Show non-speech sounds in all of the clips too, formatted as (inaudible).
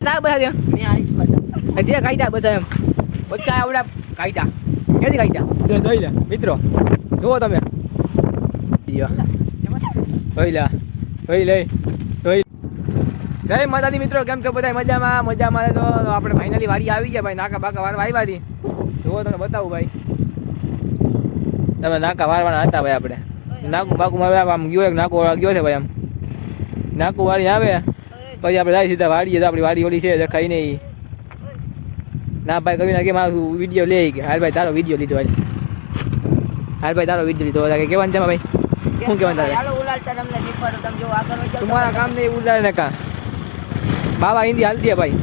ના બધા ત્યાં. મેં આવીશ કાઢ્યા બધા એમ. બધા આવડા કાઢ્યા ક્યાંથી કાઢ્યા જોઈ લે મિત્રો. જુઓ તમે. જોઈ લે જોઈ લે જોઈ જય માતાજી મિત્રો કેમ છો બધા? મજામાં? મજામાં તો આપણે ફાઇનલી વાડી આવી ગયા ભાઈ. નાકા બાકા વારવા આવ્યા હતી જુઓ તમને બતાવું ભાઈ. તમે નાકા વારવાના હતા ભાઈ આપણે. નાકું બાકું મારે આમ ગયો એક નાકું વાળા ગયો છે ભાઈ આમ. નાકું વાળી આવે. પછી આપણે જાય સીધા વાડીએ તો આપણી વાડી ઓલી છે દેખાય નહીં ના ભાઈ કવિના કે મારું વીડિયો લે કે. હાલ ભાઈ તારો વીડિયો લીધો હાલ હાલ ભાઈ તારો વીડિયો લીધો. કે કેવાનું છે ભાઈ? શું કેવાનું તારે. તમારા કામ નહીં ઉડાડે ને કા? બાબા હિન્દી હાલતી ભાઈ.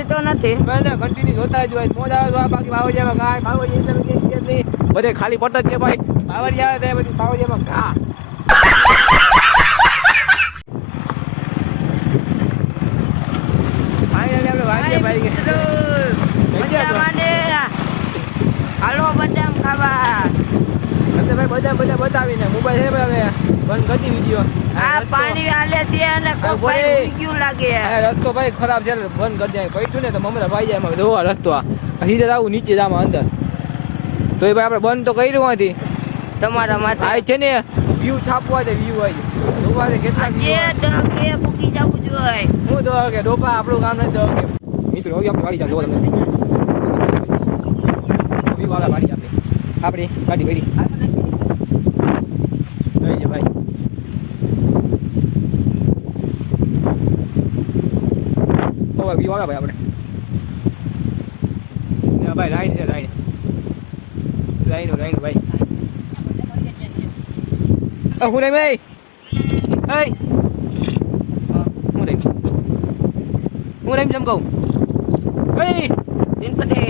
એ તો નથી. કન્ટિન્યુ જોતા જ હોય મોજ આવે તો બાકી બાવળિયામાં ગાય બાવળિયા એટલે કે કે નહીં બધે ખાલી પટ જ છે ભાઈ. બાવળિયા આવે તો બધું બાવળિયામાં ઘા ફાઇનલી આપણે વાડીએ ભાઈ ગયા. મજા માંડે હાલો બદામ ખાવા. એટલે ભાઈ બધા બધા બતાવીને. મોબાઈલ છે ભાઈ બંધ કરી વીડિયો. આ પાણી હાલે છે અને કોક આ ભાઈ ગયું લાગે. આ રસ્તો ભાઈ ખરાબ છે બંધ કરી દે પૈઠું ને તો મમરા ભાઈ જાય એમાં જોવા રસ્તો આ. સીધે આવું નીચે જ આમાં અંદર. તો એ ભાઈ આપણે બંધ તો કર્યું હતી તમારા આ માથે છે ને વ્યૂ છાપવા છે વ્યૂ આવી જોવા છે કેટલા આવે. તો કે મૂકી જવું જોઈએ હું તો કે ડોપા આપણું કામ નથી તો કે. મિત્રો, હવે આપણે વાળી ચાલો જોવા તમે આવે વાડી આપણે આપણી ગાડી જોઈ ભાઈ. વી આવે ભાઈ આપણે. ભાઈ, લાઈન છે, લાઈન. લાઈન લાઈન, ભાઈ. હું નહીં ભાઈ? એય હું નહીં હું નહીં જમ કહું એય દિનપતિ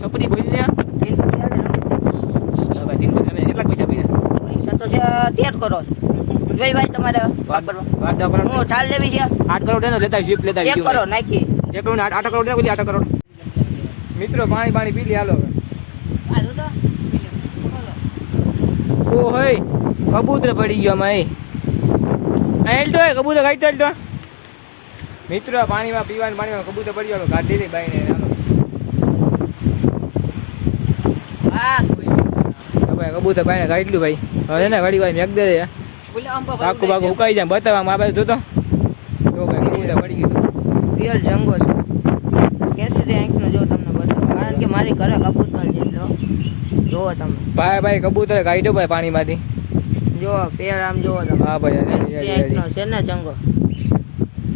છપરી બોલી લે. દિનપતિ આવે. ને. હા ભાઈ દિન કેટલા પૈસા પીને પૈસા તો છે તેર કરોડ. જોઈ ભાઈ તમારે હું થાળ લેવી છે? આઠ કરોડ એનો લેતા સ્વીપ લેતા એક કરોડ નાખી. એક કરોડ આઠ કરોડ ને આઠ કરોડ? મિત્રો પાણી પાણી પી લે હાલો હવે. ઓ હઈ. કબૂતર પડી ગયો અમે હેલતો હે કબૂતર કાઢતો હેલતો. મિત્રો પાણીમાં પીવાનું પાણીમાં કબૂતર પડી ગયો કાઢી દે બાઈને હાલો હા તો ભાઈ કબૂતર બાઈને કાઢી ભાઈ હવે ને ઘડી ભાઈ મેક દે પાકું પાકું ઉકાઈ જાય બતાવવામાં આવે જોતો જો ભાઈ કબૂતર ગયું રિયલ જંગો છે કેસરી આંખનો તમને બતાવો કારણ કે મારી ઘરે કબૂતર છે જો જુઓ તમે ભાઈ ભાઈ કબૂતર કાઢ્યો ભાઈ પાણીમાંથી જો પેર આમ જુઓ તમે હા ભાઈ છે ને જંગો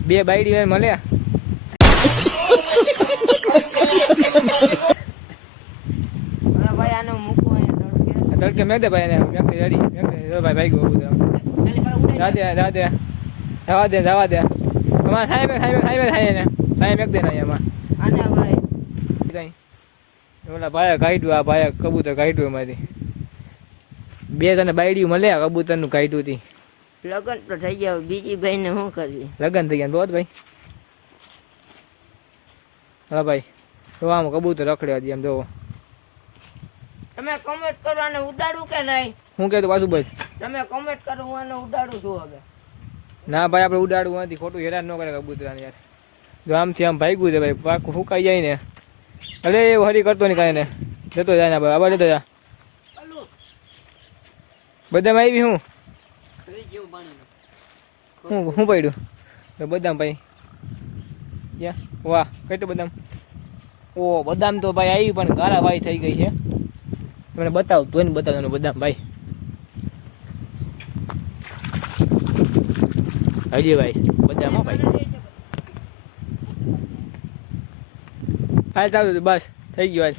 બે બાયડી મળ્યા હવે ભાઈ આને મૂકવું અહીંયા તડકે. આ તડકે મેક દે ભાઈ એને મેક દે રેડી મેક દે જો ભાઈ ભાઈ ગયો કબૂતર રાતે રાધે જવા દે જવા દે. અમારા સાહેબ સાહેબ સાહેબ થાય ને સાહેબ મેક દે ને એમાં ભાઈ ઓલા ભાઈ કાઢ્યું આ ભાઈ કબૂતર કાઢ્યું એમાંથી. બે તને બાયડી મળ્યા કબૂતરનું કાઢ્યું હતી લગન તો થઈ ગયા બીજી ભાઈને શું કરવી? લગન થઈ ગયા બહુ ભાઈ. હા ભાઈ તો આમ કબૂતર રખડ્યા હતી એમ જોવો. તમે કમેન્ટ કરો અને ઉડાડું કે નહીં? હું કહેતો પાછું બસ તમે કમેન્ટ કરો હું અને ઉડાડું છું હવે. ના ભાઈ આપણે ઉડાડવું નથી. ખોટું હેરાન ન કરે કબૂતરાને યાર. જો આમથી આમ ભાગ્યું છે ભાઈ પાકું ફૂંકાઈ જાય ને. અરે એવું હરી કરતો નહીં કાંઈ ને જતો જાય ને ભાઈ આবার જતો જા. બધામાં આવી હું? હું હું પડ્યું? તો બદામ ભાઈ. યા વાહ કઈ તો બદામ? ઓ બદામ તો ભાઈ આવી પણ ગારા ભાઈ થઈ ગઈ છે. તમને બતાવ, તો બતાવ બધા ભાઈ. હજી ભાઈ બધા હો ભાઈ. હાલ, ચાલુ બસ, થઈ ગયું હાલ.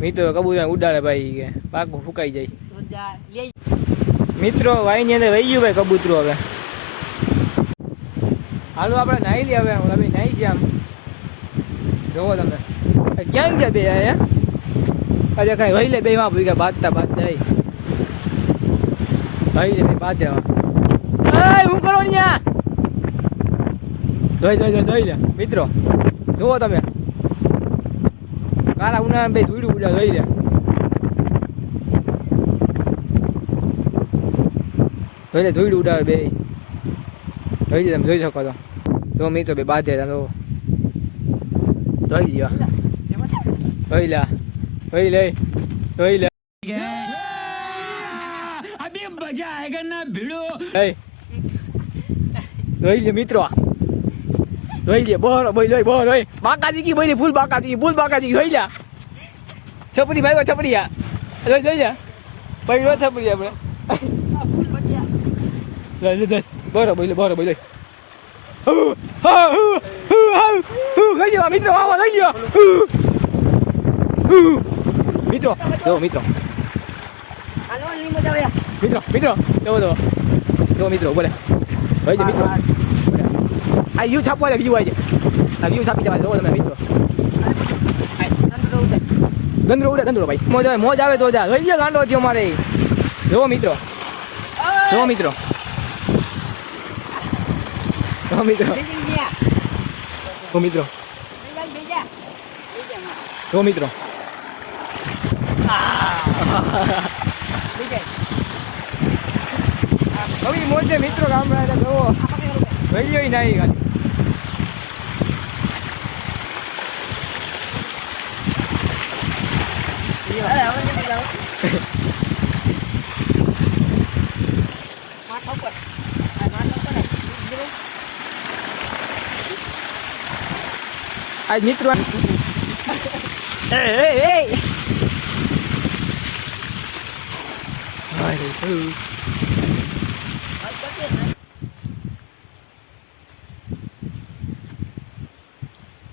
મિત્રો કબૂતર ઉડાડે ભાઈ કે પાકું ફૂકાઈ જાય. મિત્રો, વાઈની અંદર વહી ગયું ભાઈ કબૂતરો હવે. હાલો, આપણે નાહી લઈએ હવે નાહી છે આમ. જોવો તમે. ક્યાં છે બે આ અરે કઈ વહી લે બે માં પૂરી બાજતા બાંધતા એ વહી લે બે બાંધે એય હું કરો ન્યા? જોઈ જોઈ જોઈ જોઈ લે મિત્રો જુઓ તમે. કાળા ઉના બે ધૂળું ઉડા જોઈ લે. જોઈ લે ધૂળું ઉડાવે બે. જોઈ લે તમે જોઈ શકો છો જો મિત્રો બે બાંધે તમે તો ધોઈ લ્યો. જોઈ લે. ધોઈ લે ધોઈ લે. અભી મજા આયેગા ના ભીડો ધોઈ લે મિત્રો ધોઈ લે બોર બોઈ લે બોર ઓય બાકાજી કી બોઈ ફૂલ બાકાજી ફૂલ બાકાજી ધોઈ લે છપડી ભાઈ છપડી આ. ધોઈ ધોઈ લે. ભાઈ રો છપડી આપણે. ફૂલ બટિયા લે લે લે બોર બોઈ લે બોર બોઈ લે હું હું. હું હું ગયો મિત્રો આવા લઈ ગયો હું હું. મિત્રો જો મિત્રો હાલો નહીં મજા આવે મિત્રો મિત્રો જો જો જો મિત્રો બોલે ભાઈ મિત્રો આ યુ છાપવા દે બીજું હોય છે આ યુ છાપી દેવા જો તમે મિત્રો ગંદરો ઉડે ગંદરો ભાઈ મોજ આવે મોજ આવે તો જા લઈ લે ગાંડો થયો મારે જો મિત્રો જો મિત્રો જો મિત્રો જો મિત્રો જો મિત્રો હવે મોજ છે મિત્રો ગામડા જોવો લઈ લ્યો નહીં ખાલી આજ મિત્રો એ એ એ હાય રે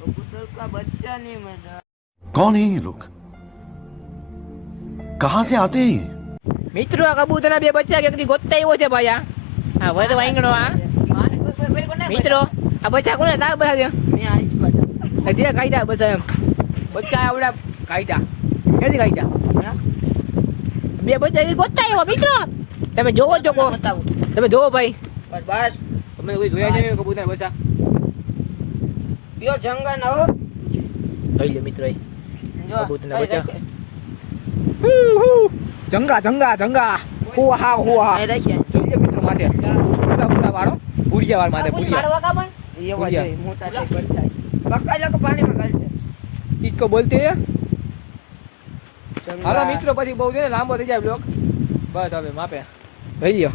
कबूतर का बच्चा नहीं मर कौन है ये लोग कहां से आते हैं ये મિત્રો આ કબૂતરના બે બચ્ચા ક્યાંકથી ગોતતા આવ્યો છે ભાઈ આ આ વર વાંગણો આ મિત્રો આ બચ્ચા કોને તાર બધા છે मैं आज बता જે કાઢ્યા બચ્ચા એમ બચ્ચા આવડા કાઢ્યા ક્યાંથી કાઢ્યા બે બજે ગોતા આવ્યો મિત્રો. તમે જોવો છો કો તમે જોવો ભાઈ. બસ તમે કોઈ જોયા નહીં કબૂતર બસા પ્યો જંગલ હો જોઈ લે મિત્રો કબૂતર બચા જંગા જંગા જંગા. હોહા હોહા જોઈ લે મિત્રો માથે. પૂરા પૂરા વાળો. પૂરિયા વાળ માથે પૂરિયા મોટા પકડી લોકો પાણીમાં ગલ છે ઈકો બોલતી હાલો મિત્રો પછી બહુ છે ને લાંબો થઈ જાય બ્લોક બસ હવે માપે. થઈ ગયો.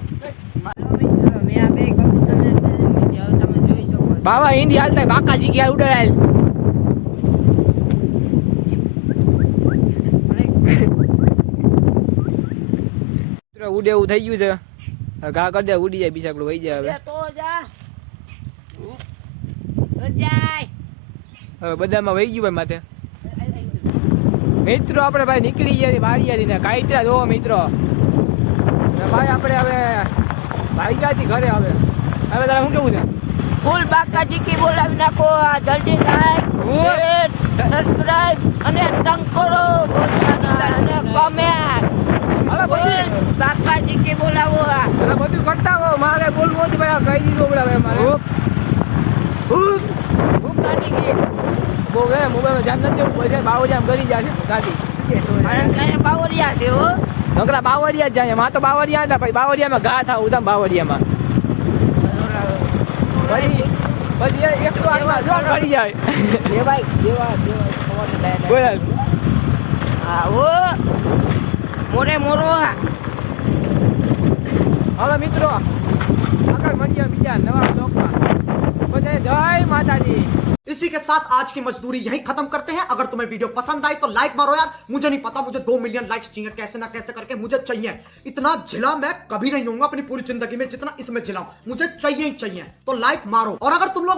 બાબા હિન્દી હાલતા બાકાજી ગયા ઉડાયેલ ઉડે એવું થઈ ગયું છે. ઘા કરી દે ઉડી જાય બીજા વહી જાય હવે. હવે બધામાં વહી ગયું ભાઈ માથે. મિત્રો આપણે ભાઈ નીકળી ગયા વાળિયાથી ને કાયત્રા જોવો મિત્રો. ભાઈ આપણે હવે ભાઈ ગયા ઘરે હવે. હવે તારે શું કેવું છે? ફૂલ બાકાજી કી બોલાવી નાખો. આ જલ્દી લાઈક સબસ્ક્રાઇબ અને ટંકરો બોલવાના અને કોમેન્ટ બાકાજી કી બોલાવો આ. બધું કરતા હો. મારે બોલવું જ ભાઈ આ કહી દીધું બોલાવે મારે ખૂબ ખૂબ કાઢી ગઈ બહુ એ મોબાઈલમાં ધ્યાન નથી દેવું બાવરિયા કરી જાય છે બાવરિયા છે હો. નકરા બાવરિયા જ જાય માં તો બાવરિયા હતા પછી બાવરિયામાં ઘા થાવ ઉધમ બાવરિયામાં પછી પછી એ એકલો હાથમાં જો કરી જાય. ભાઈ દેવા દેવા (laughs) બોલ. હા હો. મોરે મોરો હવે મિત્રો. આગળ મળીએ બીજા નવા બ્લોકમાં બધાય જય માતાજી. इसी के साथ आज की मजदूरी यही खत्म करते हैं। अगर तुम्हें वीडियो पसंद आई तो लाइक मारो यार। मुझे नहीं पता, मुझे दो मिलियन लाइक्स चाहिए। कैसे ना कैसे करके मुझे चाहिए। इतना झिला मैं कभी नहीं हूँ अपनी पूरी ज़िंदगी में जितना इसमें झिलाऊ मुझे चाहिए ही चाहिए। तो लाइक मारो। और अगर तुम लोग